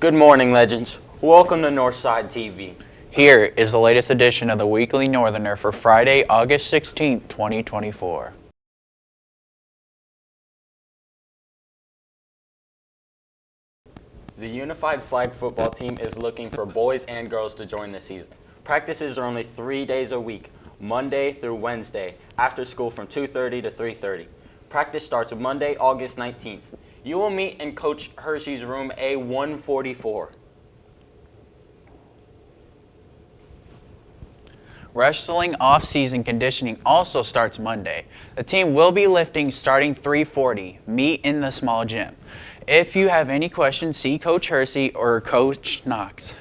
Good morning, legends. Welcome to Northside TV. Here is the latest edition of the Weekly Northerner for Friday, August 16, 2024. The Unified Flag Football Team is looking for boys and girls to join this season. Practices are only 3 days a week, Monday through Wednesday, after school from 2:30 to 3:30. Practice starts Monday, August 19th. You will meet in Coach Hershey's room A144. Wrestling off-season conditioning also starts Monday. The team will be lifting starting 3:40. Meet in the small gym. If you have any questions, see Coach Hersey or Coach Knox.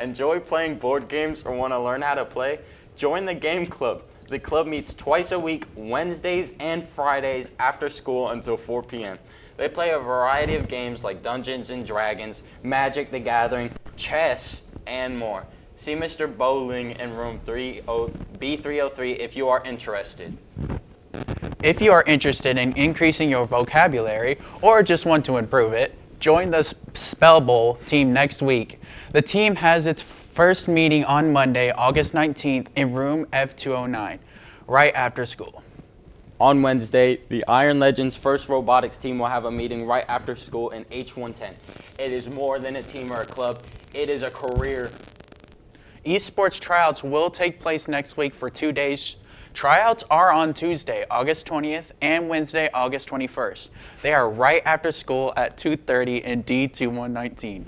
Enjoy playing board games or want to learn how to play? Join the game club. The club meets twice a week, Wednesdays and Fridays after school until 4 p.m. They play a variety of games like Dungeons and Dragons, Magic the Gathering, chess, and more. See Mr. Bowling in room B303 if you are interested. If you are interested in increasing your vocabulary or just want to improve it, join the Spell Bowl team next week. The team has its first meeting on Monday, August 19th in room F209, right after school. On Wednesday, the Iron Legends First Robotics team will have a meeting right after school in H110. It is more than a team or a club, it is a career. Esports tryouts will take place next week for 2 days. Tryouts are on Tuesday, August 20th and Wednesday, August 21st. They are right after school at 2:30 in D2119.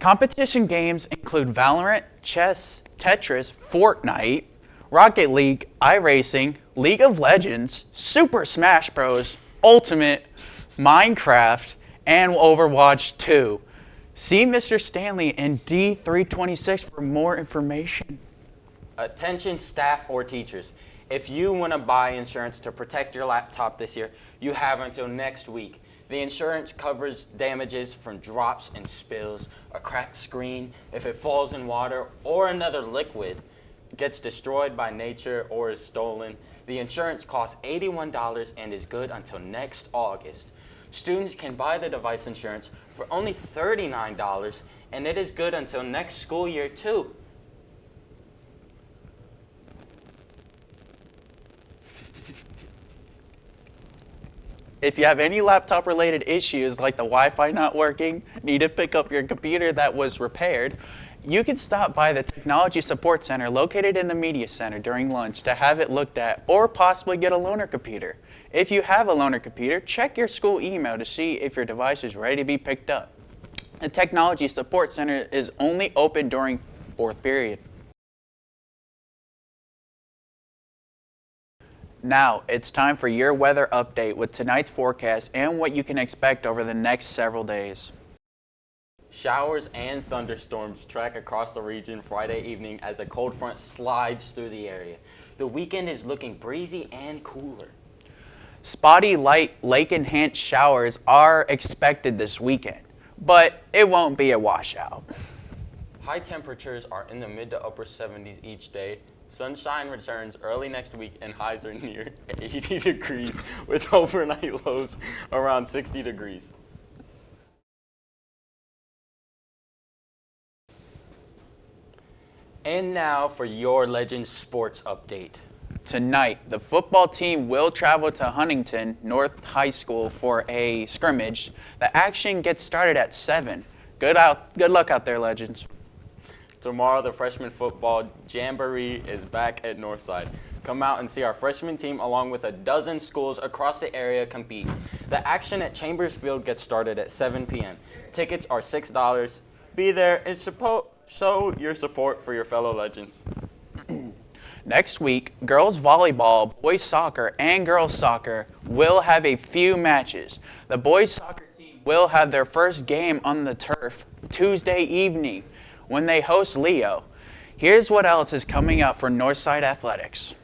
Competition games include Valorant, chess, Tetris, Fortnite, Rocket League, iRacing, League of Legends, Super Smash Bros, Ultimate, Minecraft, and Overwatch 2. See Mr. Stanley in D326 for more information. Attention staff or teachers. If you want to buy insurance to protect your laptop this year, you have until next week. The insurance covers damages from drops and spills, a cracked screen, if it falls in water or another liquid gets destroyed by nature or is stolen. The insurance costs $81 and is good until next August. Students can buy the device insurance for only $39 and it is good until next school year too. If you have any laptop related issues like the Wi-Fi not working, need to pick up your computer that was repaired, you can stop by the Technology Support Center located in the Media Center during lunch to have it looked at or possibly get a loaner computer. If you have a loaner computer, check your school email to see if your device is ready to be picked up. The Technology Support Center is only open during fourth period. Now, it's time for your weather update with tonight's forecast and what you can expect over the next several days. Showers and thunderstorms track across the region Friday evening as a cold front slides through the area. The weekend is looking breezy and cooler. Spotty light lake-enhanced showers are expected this weekend, but it won't be a washout. High temperatures are in the mid to upper 70s each day. Sunshine returns early next week and highs are near 80 degrees with overnight lows around 60 degrees. And now for your Legends Sports Update. Tonight, the football team will travel to Huntington North High School for a scrimmage. The action gets started at 7. Good luck out there, Legends. Tomorrow, the freshman football jamboree is back at Northside. Come out and see our freshman team along with a dozen schools across the area compete. The action at Chambers Field gets started at 7 p.m. Tickets are $6. Be there and show your support for your fellow Legends. Next week, girls volleyball, boys soccer, and girls soccer will have a few matches. The boys soccer team will have their first game on the turf Tuesday evening when they host Leo. Here's what else is coming up for Northside Athletics.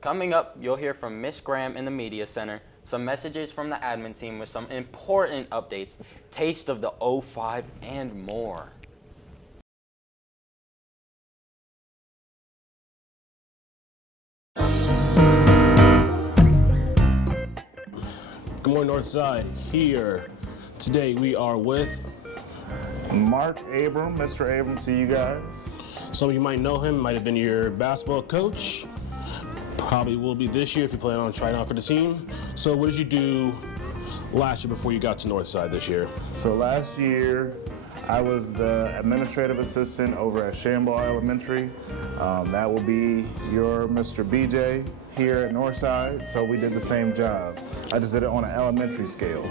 Coming up, you'll hear from Miss Graham in the Media Center, some messages from the admin team with some important updates, taste of the 05, and more. Good morning, Northside. Here today we are with Mark Abram, Mr. Abram to you guys. some of you might know him, might have been your basketball coach. Probably will be this year if you plan on trying out for the team. So what did you do last year before you got to Northside this year? So last year, I was the administrative assistant over at Shambaugh Elementary. That will be your Mr. BJ here at Northside. So we did the same job. I just did it on an elementary scale.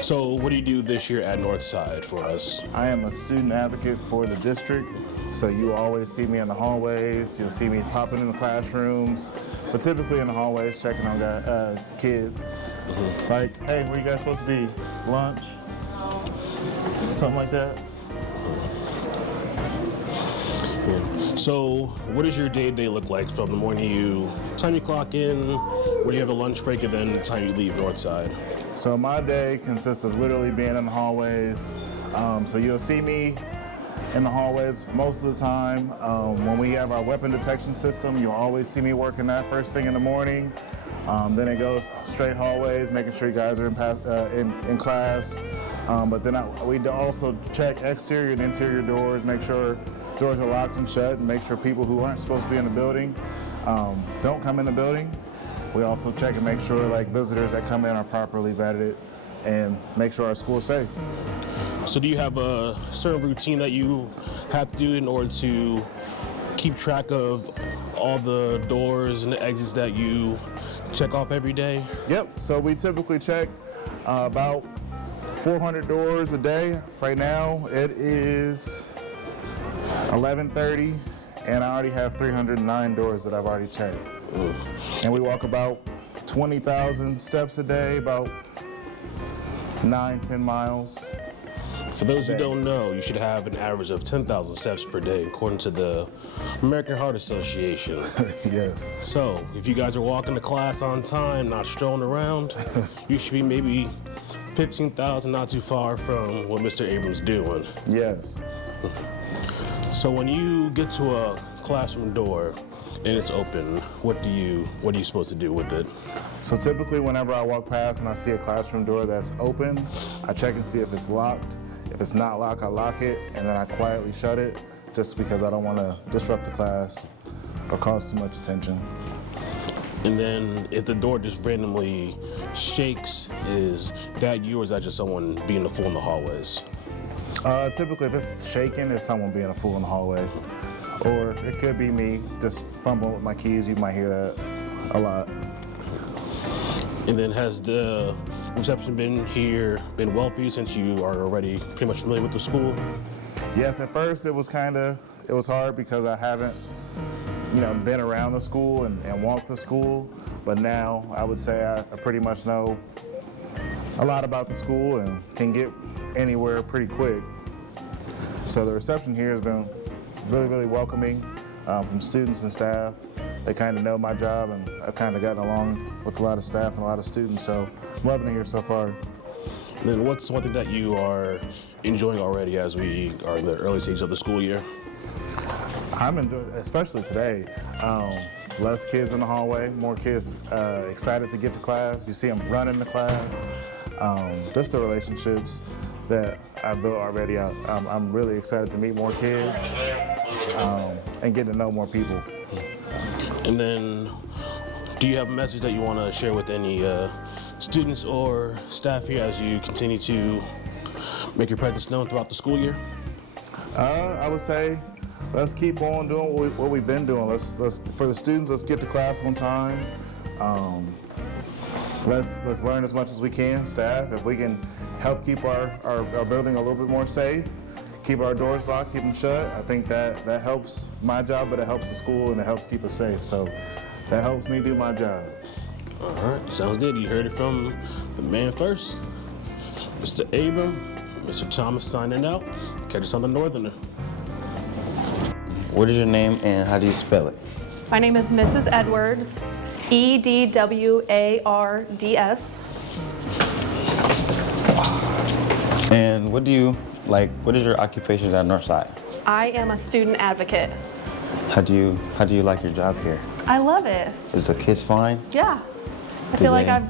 So what do you do this year at Northside for us? I am a student advocate for the district. So you always see me in the hallways. You'll see me popping in the classrooms, but typically in the hallways checking on kids. Like, hey, where you guys supposed to be? Lunch? Something like that. Yeah. So what does your day-to-day look like from the morning time you clock in, when you have a lunch break, and then the time you leave Northside? So my day consists of literally being in the hallways. So you'll see me in the hallways most of the time. When we have our weapon detection system, you'll always see me working that first thing in the morning. Then it goes straight hallways, making sure you guys are in class. But then we also check exterior and interior doors, make sure doors are locked and shut, and make sure people who aren't supposed to be in the building don't come in the building. We also check and make sure like visitors that come in are properly vetted and make sure our school is safe. So do you have a certain routine that you have to do in order to keep track of all the doors and the exits that you check off every day? Yep, so we typically check about 400 doors a day. Right now it is 11:30 and I already have 309 doors that I've already checked. And we walk about 20,000 steps a day, about 9-10 miles. For those who don't know, you should have an average of 10,000 steps per day, according to the American Heart Association. Yes. So, if you guys are walking to class on time, not strolling around, you should be maybe 15,000, not too far from what Mr. Abrams doing. Yes. So, when you get to a classroom door and it's open, what are you supposed to do with it? So typically, whenever I walk past and I see a classroom door that's open, I check and see if it's locked. If it's not locked, I lock it, and then I quietly shut it, just because I don't want to disrupt the class or cause too much attention. And then if the door just randomly shakes, is that you or is that just someone being a fool in the hallways? Typically, if it's shaking, it's someone being a fool in the hallway. Or it could be me just fumbling with my keys. You might hear that a lot. And then has the reception been well for you since you are already pretty much familiar with the school? Yes, at first it was hard because I haven't, been around the school and walked the school. But now I would say I pretty much know a lot about the school and can get anywhere pretty quick. So the reception here has been really, really welcoming from students and staff. They kind of know my job, and I've kind of gotten along with a lot of staff and a lot of students, so I'm loving it here so far. And then what's one thing that you are enjoying already as we are in the early stages of the school year? I'm enjoying, especially today, less kids in the hallway, more kids excited to get to class. You see them running to class. Just the relationships that I've built already. I'm really excited to meet more kids and get to know more people. And then, do you have a message that you want to share with any students or staff here as you continue to make your presence known throughout the school year? I would say, let's keep on doing what we've been doing. Let's for the students, let's get to class on time. Let's learn as much as we can. Staff, if we can help keep our building a little bit more safe, keep our doors locked, keep them shut, I think that helps my job, but it helps the school and it helps keep us safe. So that helps me do my job. All right, sounds good. You heard it from the man first, Mr. Abram, Mr. Thomas signing out. Catch us on the Northerner. What is your name and how do you spell it? My name is Mrs. Edwards, EDWARDS. And what is your occupation at Northside? I am a student advocate. How do you like your job here? I love it. Is the kids fine? Yeah. I Do feel like they- I've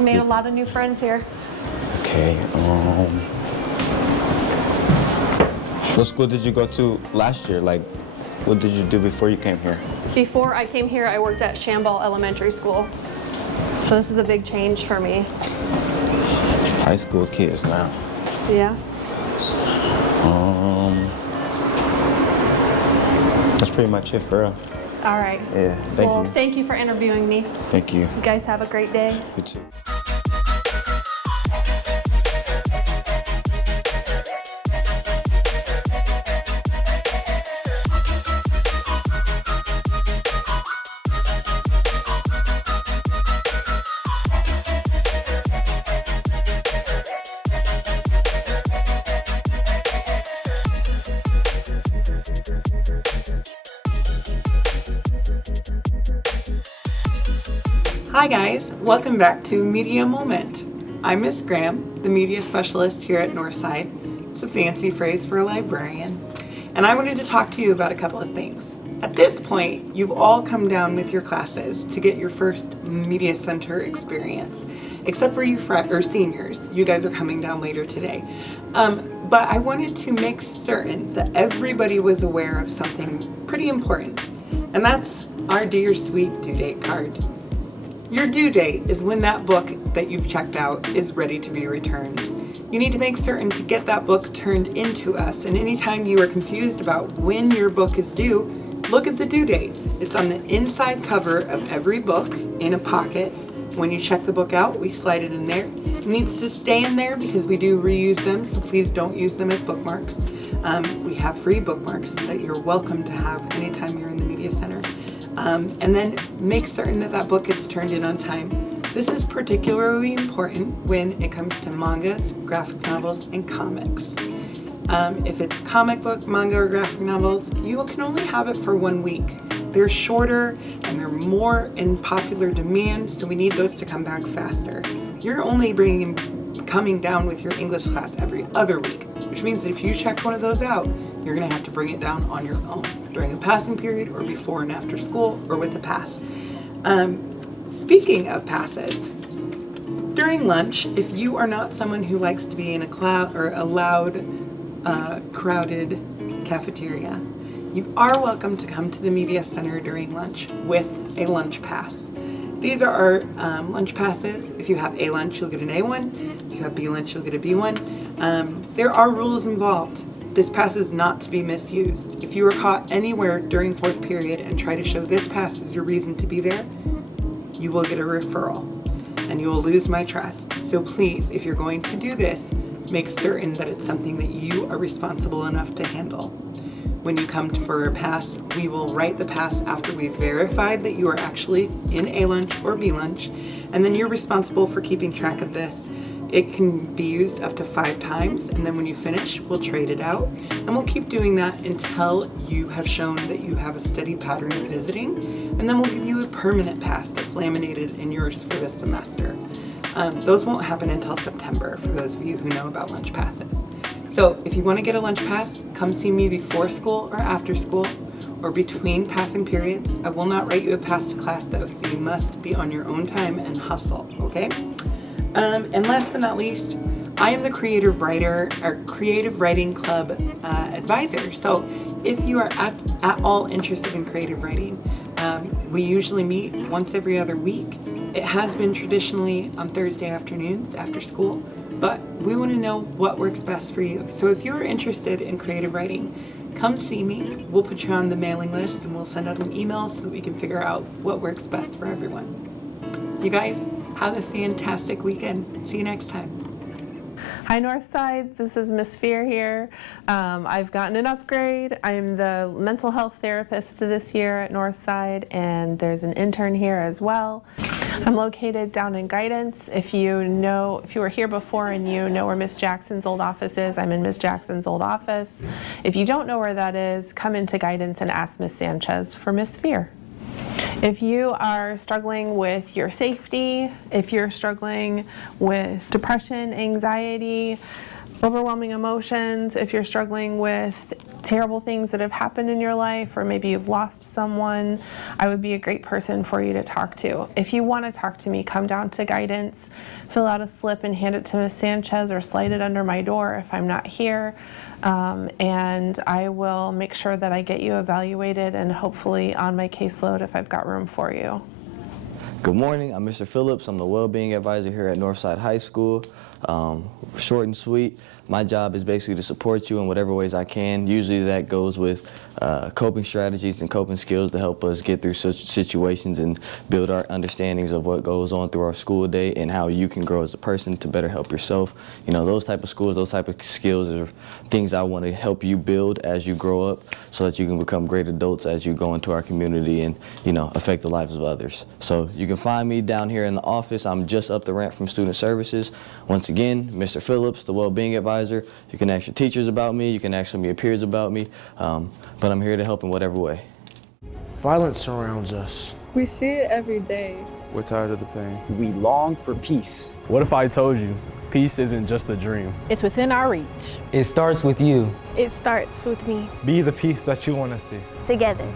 made a do- lot of new friends here. Okay. What school did you go to last year? Like, what did you do before you came here? Before I came here, I worked at Shamball Elementary School. So this is a big change for me. High school kids now. Yeah. That's pretty much it for real. All right. Yeah, thank Well, you. thank you for interviewing me. Thank you. You guys have a great day. You too. Hi guys, welcome back to Media Moment. I'm Miss Graham, the media specialist here at Northside. It's a fancy phrase for a librarian. And I wanted to talk to you about a couple of things. At this point, you've all come down with your classes to get your first media center experience, except for you seniors. You guys are coming down later today. But I wanted to make certain that everybody was aware of something pretty important, and that's our Dear Sweet due date card. Your due date is when that book that you've checked out is ready to be returned. You need to make certain to get that book turned into us, and anytime you are confused about when your book is due, look at the due date. It's on the inside cover of every book in a pocket. When you check the book out, we slide it in there. It needs to stay in there because we do reuse them, so please don't use them as bookmarks. We have free bookmarks that you're welcome to have anytime you're in the media center. And then make certain that that book gets turned in on time. This is particularly important when it comes to mangas, graphic novels, and comics. If it's comic book, manga, or graphic novels, you can only have it for 1 week. They're shorter and they're more in popular demand, so we need those to come back faster. You're only coming down with your English class every other week, which means that if you check one of those out, you're gonna have to bring it down on your own during a passing period or before and after school or with a pass. Speaking of passes, during lunch, if you are not someone who likes to be in a loud, crowded cafeteria, you are welcome to come to the media center during lunch with a lunch pass. These are our lunch passes. If you have A lunch, you'll get an A1. If you have B lunch, you'll get a B1. There are rules involved. This pass is not to be misused. If you are caught anywhere during fourth period and try to show this pass as your reason to be there, you will get a referral and you will lose my trust. So please, if you're going to do this, make certain that it's something that you are responsible enough to handle. When you come for a pass, we will write the pass after we've verified that you are actually in A lunch or B lunch, and then you're responsible for keeping track of this. It can be used up to 5 times, and then when you finish, we'll trade it out, and we'll keep doing that until you have shown that you have a steady pattern of visiting, and then we'll give you a permanent pass that's laminated in yours for this semester. Those won't happen until September for those of you who know about lunch passes. So if you want to get a lunch pass, come see me before school or after school or between passing periods. I will not write you a pass to class though, so you must be on your own time and hustle, okay? And last but not least, I am the creative writing club advisor. So if you are at all interested in creative writing, we usually meet once every other week. It has been traditionally on Thursday afternoons after school, but we want to know what works best for you. So if you're interested in creative writing, come see me. We'll put you on the mailing list and we'll send out an email so that we can figure out what works best for everyone. You guys, have a fantastic weekend. See you next time. Hi Northside, this is Miss Fear here. I've gotten an upgrade. I'm the mental health therapist this year at Northside, and there's an intern here as well. I'm located down in Guidance. If you were here before and you know where Miss Jackson's old office is, I'm in Miss Jackson's old office. If you don't know where that is, come into Guidance and ask Miss Sanchez for Miss Fear. If you are struggling with your safety, if you're struggling with depression, anxiety, overwhelming emotions, if you're struggling with terrible things that have happened in your life, or maybe you've lost someone, I would be a great person for you to talk to. If you want to talk to me, come down to guidance, fill out a slip and hand it to Ms. Sanchez, or slide it under my door if I'm not here. And I will make sure that I get you evaluated and hopefully on my caseload if I've got room for you. Good morning, I'm Mr. Phillips. I'm the Wellbeing Advisor here at Northside High School. Short and sweet, my job is basically to support you in whatever ways I can. Usually that goes with coping strategies and coping skills to help us get through such situations and build our understandings of what goes on through our school day and how you can grow as a person to better help yourself. You know, those type of skills are things I want to help you build as you grow up so that you can become great adults as you go into our community and, you know, affect the lives of others. So you can find me down here in the office. I'm just up the ramp from Student Services. Once again, Mr. Phillips, the Wellbeing Advisor. You can ask your teachers about me. You can ask some of your peers about me. But I'm here to help in whatever way. Violence surrounds us. We see it every day. We're tired of the pain. We long for peace. What if I told you peace isn't just a dream? It's within our reach. It starts with you. It starts with me. Be the peace that you want to see. Together,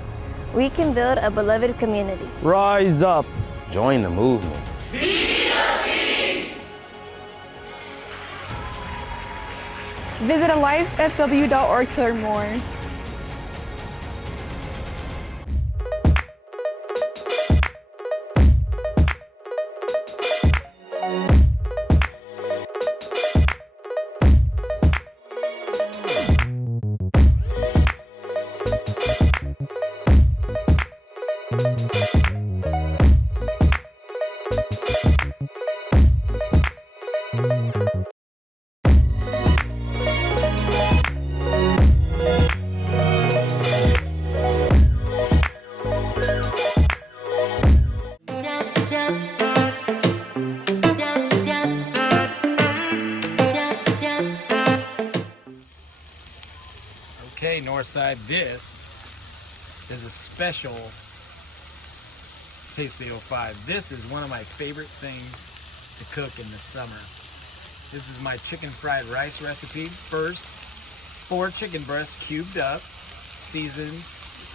we can build a beloved community. Rise up. Join the movement. Be the peace! Visit alivefw.org to learn more. Okay, Northside, this is a special Taste the 05. This is one of my favorite things to cook in the summer. This is my chicken fried rice recipe. First, 4 chicken breasts cubed up, seasoned,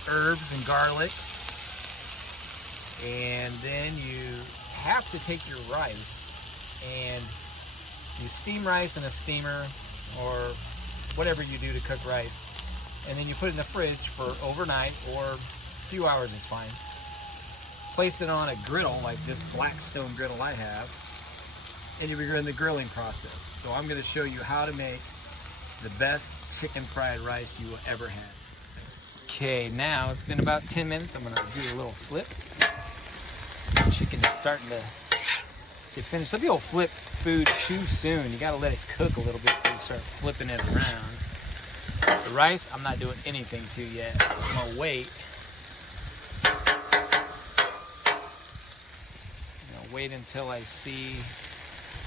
herbs and garlic. And then you have to take your rice and you steam rice in a steamer or whatever you do to cook rice. And then you put it in the fridge for overnight, or a few hours is fine. Place it on a griddle like this Blackstone griddle I have, and you begin the grilling process. So I'm going to show you how to make the best chicken fried rice you will ever have. Okay, now it's been about 10 minutes. I'm going to do a little flip. The chicken is starting to get finished. Some people flip food too soon. You got to let it cook a little bit before you start flipping it around. The rice, I'm not doing anything to yet. I'm gonna wait. Wait until I see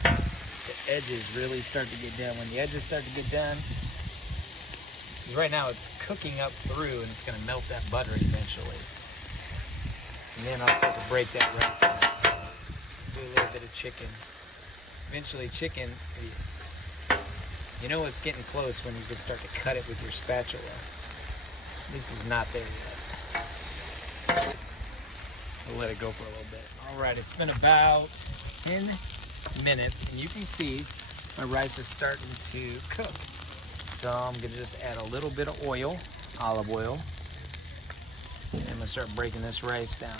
the edges really start to get done. When the edges start to get done, because right now it's cooking up through and it's gonna melt that butter eventually. And then I'll start to break that rice down. Do a little bit of chicken. Eventually chicken, you know it's getting close when you can start to cut it with your spatula. This is not there yet. I'll let it go for a little bit. All right, it's been about 10 minutes, and you can see my rice is starting to cook. So I'm gonna just add a little bit of oil, olive oil, and I'm gonna start breaking this rice down.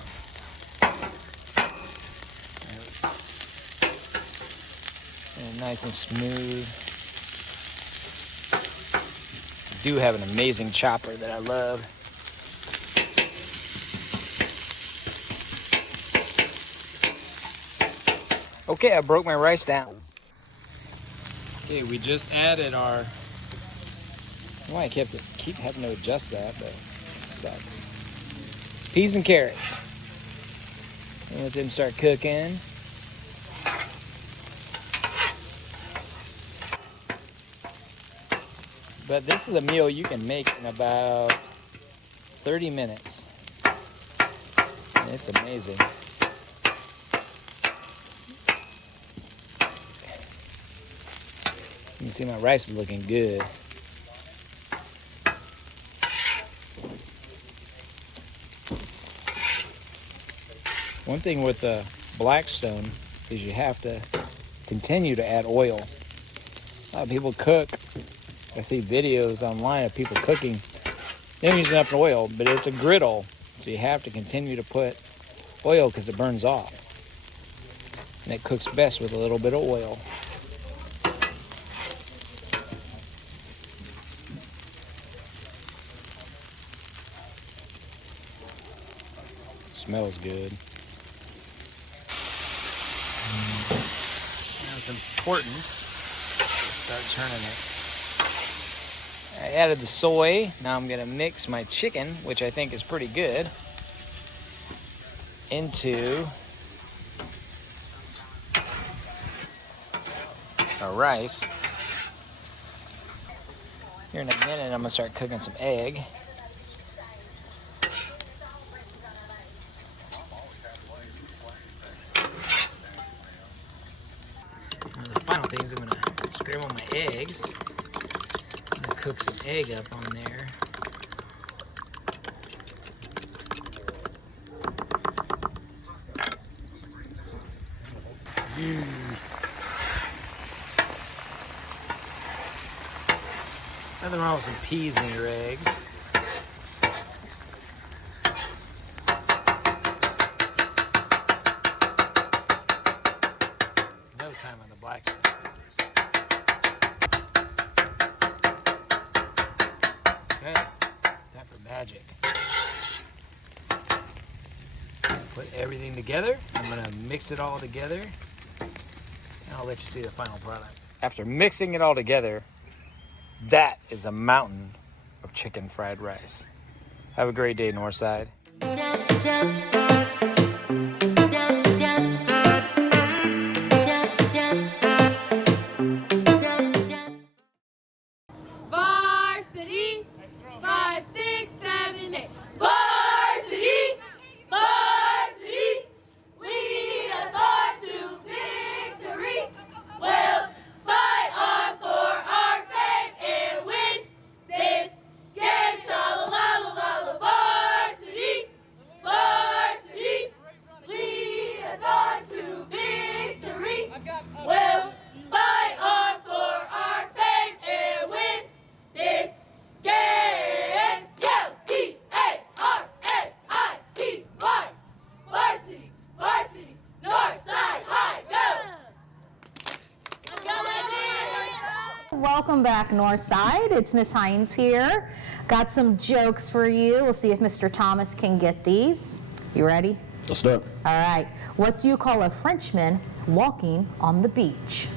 And nice and smooth. I do have an amazing chopper that I love. Okay, I broke my rice down. Okay, we just added our, I don't know why I keep having to adjust that, but it sucks. Peas and carrots. And let them start cooking. But this is a meal you can make in about 30 minutes. It's amazing. You can see my rice is looking good. One thing with the Blackstone is you have to continue to add oil. A lot of people cook. I see videos online of people cooking. They don't use enough oil, but it's a griddle, so you have to continue to put oil because it burns off. And it cooks best with a little bit of oil. Smells good. Now it's important to start turning it. I added the soy. Now I'm going to mix my chicken, which I think is pretty good, into our rice. Here in a minute, I'm going to start cooking some egg. Now the final thing is I'm going to scramble my eggs. I'm going to cook some egg up on there. Nothing wrong with some peas in your eggs. No time on the black stuff. Okay, time for magic. Put everything together. I'm gonna mix it all together, and I'll let you see the final product. After mixing it all together, that is a mountain of chicken fried rice. Have a great day, Northside. Varsity, 5, 6, 7, 8. Varsity, varsity, we lead us on to victory. We'll fight on for our fame and win this game. Tra-la-la-la-la, varsity, varsity, lead us on to victory. We'll fight on for our fame and win this game. L-E-A-R-S-I-T-Y. Varsity, varsity, Northside High, go! Welcome back, Northside. It's Miss Hines here. Got some jokes for you. We'll see if Mr. Thomas can get these. You ready? Let's start. All right. What do you call a Frenchman walking on the beach?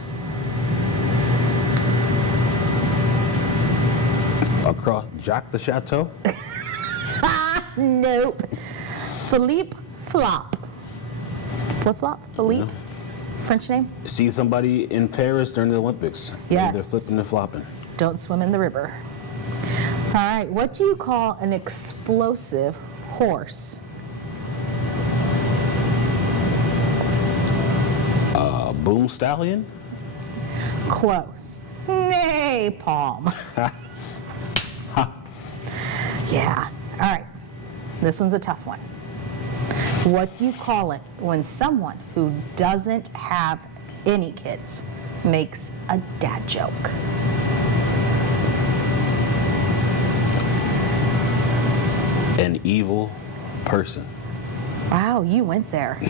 Across Jacques the Chateau. Nope. Philippe Flop. Flip flop? Philippe? No. French name? See somebody in Paris during the Olympics. Yes. They're flipping and flopping. Don't swim in the river. All right. What do you call an explosive horse? Boom stallion. Close. Napalm. Yeah. All right. This one's a tough one. What do you call it when someone who doesn't have any kids makes a dad joke? An evil person. Wow, you went there.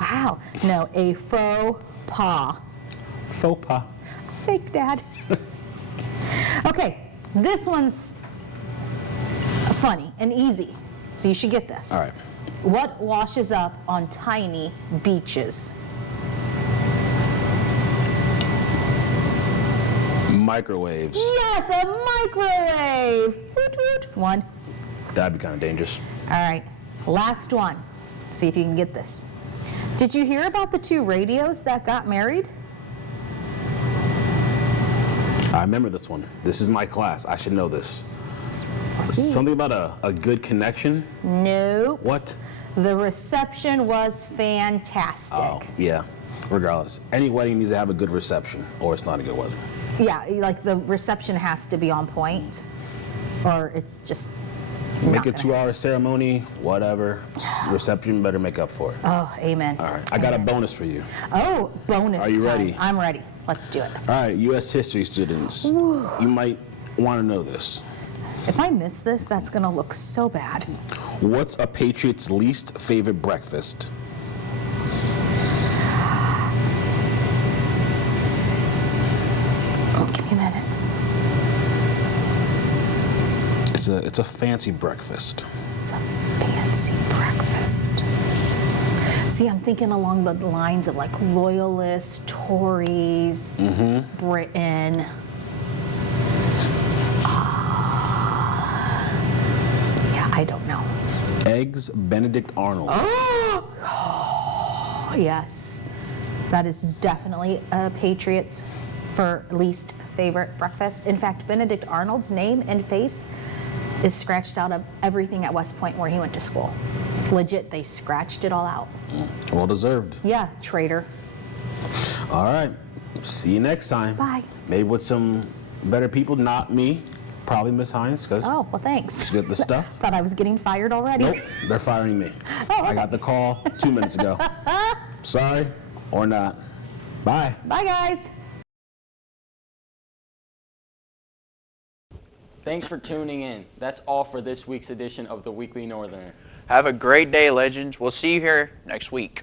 Wow. No, a faux pas. Faux pas. Fake dad. Okay, this one's funny and easy, so you should get this. All right. What washes up on tiny beaches? Microwaves. Yes, a microwave. Woot, woot. One. That'd be kind of dangerous. All right, last one. See if you can get this. Did you hear about the two radios that got married? I remember this one. This is my class. I should know this. Something about a good connection? Nope. What? The reception was fantastic. Oh, yeah. Regardless, any wedding needs to have a good reception, or it's not a good wedding. Yeah, like the reception has to be on point, or it's just Make a 2-hour ceremony, whatever. Reception better make up for it. Oh, amen. All right, I got a bonus for you. Oh, bonus Are you time. ready? I'm ready. Let's do it. All right, U.S. history students, Ooh. you might want to know this. If I miss this, that's gonna look so bad. What's a patriot's least favorite breakfast? Oh, give me a minute. It's a fancy breakfast. It's a fancy breakfast. See, I'm thinking along the lines of like loyalists, Tories, Britain. Yeah, I don't know. Eggs Benedict Arnold. Oh, yes. That is definitely a Patriots for least favorite breakfast. In fact, Benedict Arnold's name and face is scratched out of everything at West Point where he went to school. Legit, they scratched it all out. Well deserved. Yeah, traitor. All right. See you next time. Bye. Maybe with some better people, not me. Probably Miss Hines, because Oh, well, thanks. she did the stuff. Thought I was getting fired already. Nope, they're firing me. I got the call 2 minutes ago. Sorry or not. Bye. Bye, guys. Thanks for tuning in. That's all for this week's edition of the Weekly Northerner. Have a great day, legends. We'll see you here next week.